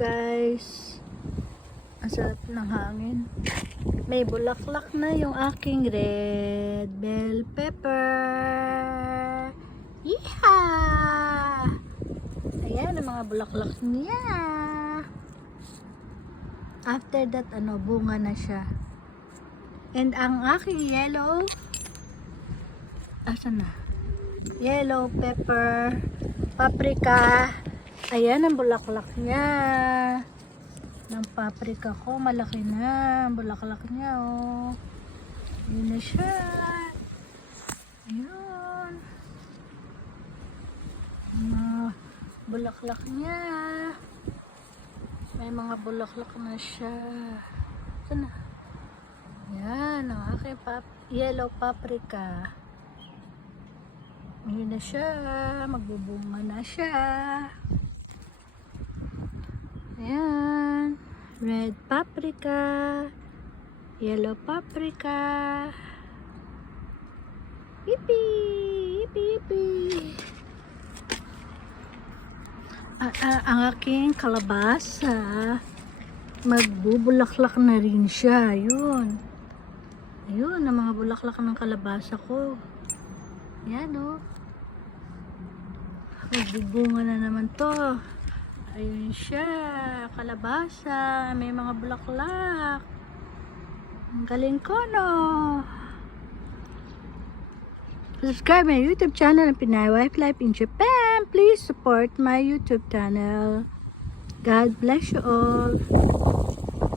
guys, ang sarap ng hangin. May bulaklak na yung aking red bell pepper. Yeehaw! Ayan ang mga bulaklak niya. After that, bunga na siya. And ang aking yellow, asan na? Yellow pepper, paprika. Ayan ang bulaklak niya. Ng paprika ko, malaki na ang bulaklak niya, oh. Yun na siya. Ayun. Mga bulaklak niya. May mga bulaklak na siya. Saan na? Yan, ang aking yellow paprika. Yun na siya. Magbubunga na siya. Ayan. Red paprika. Yellow paprika. Yippee! Yippee! Yippee! Ang aking kalabasa, magbubulaklak na rin siya. Ayun. Ayun, ang mga bulaklak ng kalabasa ko. Ayan, oh. Magbubunga na naman to. Ayun siya, kalabasa, may mga bulaklak. Ang galing ko, no? Subscribe my YouTube channel, Pinay Wife Life in Japan. Please support my YouTube channel. God bless you all.